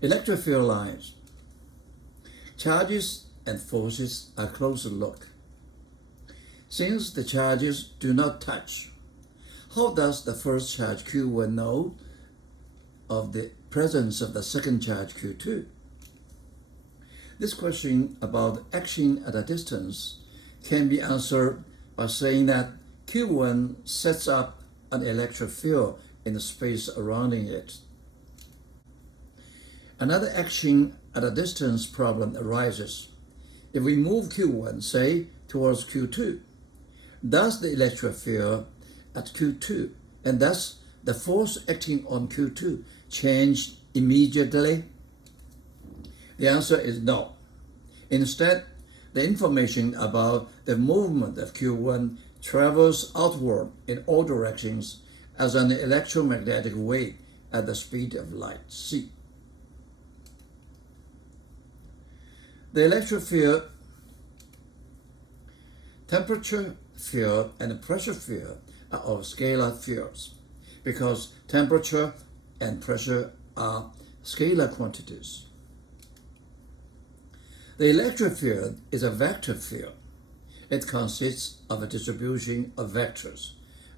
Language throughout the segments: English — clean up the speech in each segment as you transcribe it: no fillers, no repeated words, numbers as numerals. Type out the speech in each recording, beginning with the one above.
Electric field lines. Charges and forces are closer look. Since the charges do not touch, how does the first charge Q1 know of the presence of the second charge Q2? This question about action at a distance can be answered by saying that Q1 sets up an electric field in the space surrounding it. Another action at a distance problem arises. If we move Q1, say, towards Q2, does the electric field at Q2 and thus the force acting on Q2 change immediately? The answer is no. Instead, the information about the movement of Q1 travels outward in all directions as an electromagnetic wave at the speed of light, c. The electric field, temperature field, and pressure field are all scalar fields because temperature and pressure are scalar quantities. The electric field is a vector field. It consists of a distribution of vectors,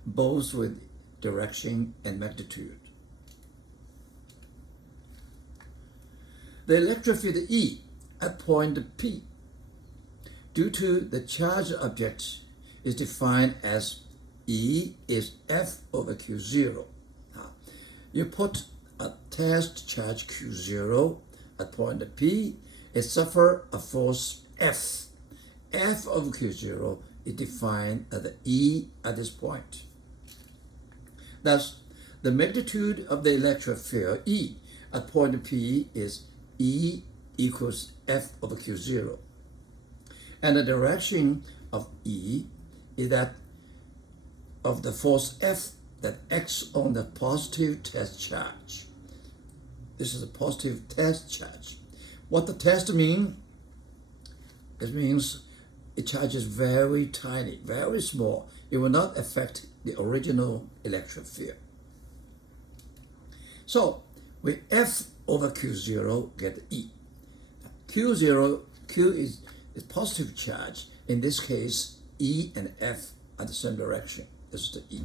both with direction and magnitude. The electric field E at point P, due to the charged object, is defined as E is F over Q0. Now, you put a test charge Q0 at point P, it suffers a force F. F over Q0 is defined as the E at this point. Thus, the magnitude of the electric field E at point P is E equals F over Q0. And the direction of E is that of the force F that acts on the positive test charge. This is a positive test charge. What the test means? It means the charge is very tiny, very small. It will not affect the original electric field. So with F over Q0 get E. Q is positive charge. In this case, E and F are the same direction. This is the E.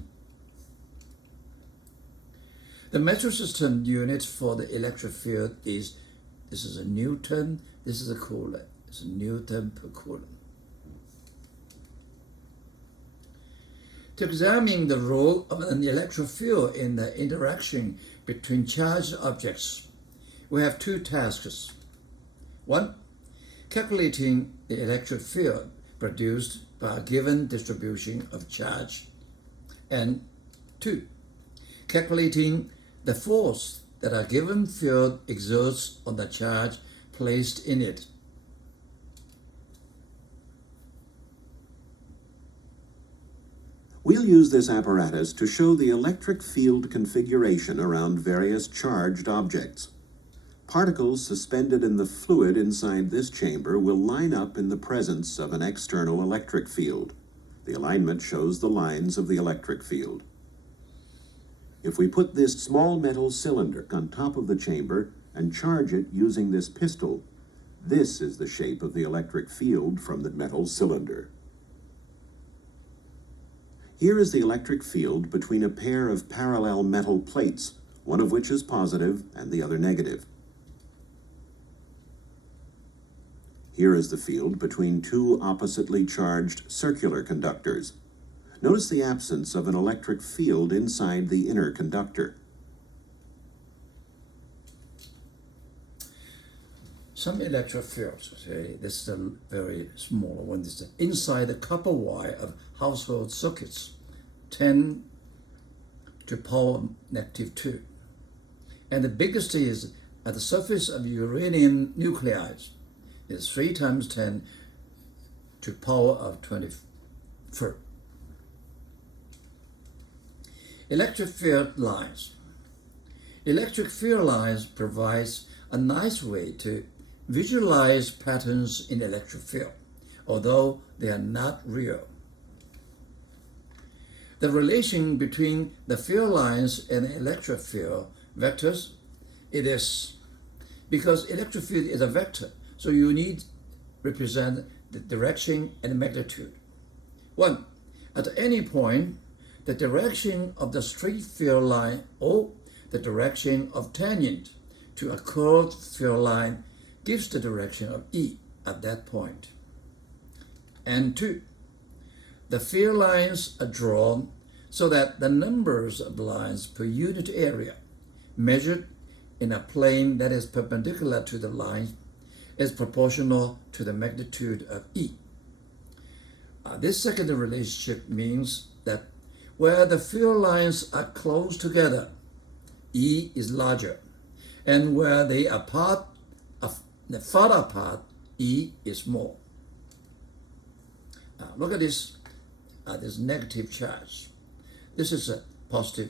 The metric system unit for the electric field is, this is a Newton, this is a Coulomb. It's a Newton per Coulomb. To examine the role of an electric field in the interaction between charged objects, we have two tasks. One, calculating the electric field produced by a given distribution of charge. And two, calculating the force that a given field exerts on the charge placed in it. We'll use this apparatus to show the electric field configuration around various charged objects. Particles suspended in the fluid inside this chamber will line up in the presence of an external electric field. The alignment shows the lines of the electric field. If we put this small metal cylinder on top of the chamber and charge it using this pistol, this is the shape of the electric field from the metal cylinder. Here is the electric field between a pair of parallel metal plates, one of which is positive and the other negative. Here is the field between two oppositely charged circular conductors. Notice the absence of an electric field inside the inner conductor. Some electric fields, say this is a very small one, this is inside the copper wire of household circuits, 10 to power -2. And the biggest is at the surface of uranium nuclides. It's 3 times 10 to power of 24. Electric field lines. Electric field lines provides a nice way to visualize patterns in electric field, although they are not real. The relation between the field lines and the electric field vectors, it is because electric field is a vector, so you need represent the direction and magnitude. 1. At any point, the direction of the straight field line or the direction of tangent to a curved field line gives the direction of E at that point. And 2. The field lines are drawn so that the numbers of lines per unit area measured in a plane that is perpendicular to the line is proportional to the magnitude of E. This second relationship means that where the field lines are close together, E is larger, and where they are far apart, E is small. Look at this negative charge. This is a positive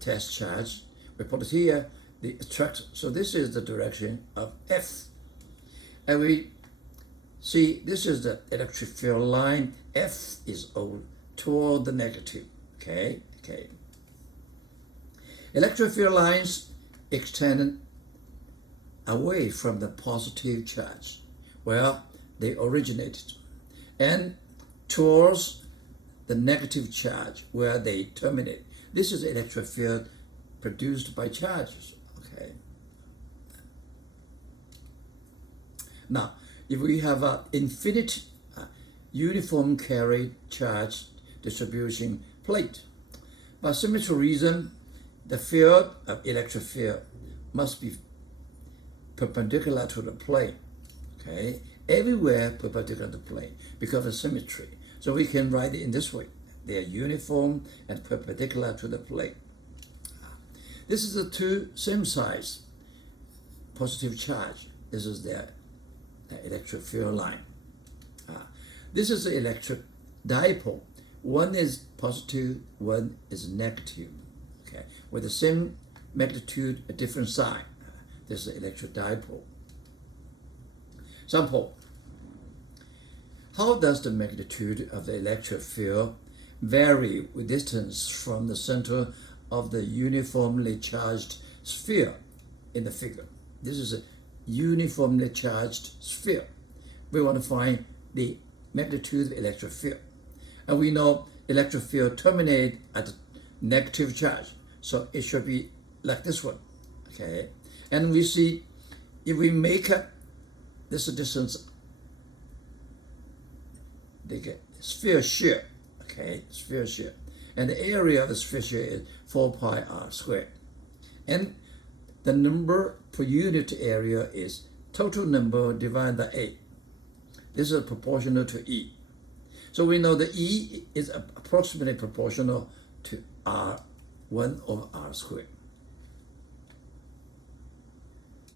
test charge. We put it here, the attract. So this is the direction of F. And we see this is the electric field line. F is toward the negative. Okay. Electric field lines extend away from the positive charge where they originated and towards the negative charge where they terminate. This is electric field produced by charges. Okay. Now, if we have an infinite uniform carried charge distribution plate, by symmetry reason, the field of electric field must be perpendicular to the plane. Okay, everywhere perpendicular to the plane because of symmetry. So we can write it in this way: they are uniform and perpendicular to the plane. This is the two same size positive charge. This is their electric field line. This is the electric dipole. One is positive, one is negative. Okay, with the same magnitude, a different sign. This is the electric dipole. Sample. How does the magnitude of the electric field vary with distance from the center of the uniformly charged sphere in the figure? This is a uniformly charged sphere. We want to find the magnitude of electric field. And we know electric field terminate at negative charge. So it should be like this one. Okay. And we see if we make up this distance, they get sphere shear. Okay, sphere shear. And the area of the sphere shear is 4 pi r squared. And the number per unit area is total number divided by 8. This is proportional to E. So we know that E is approximately proportional to R1 over R squared.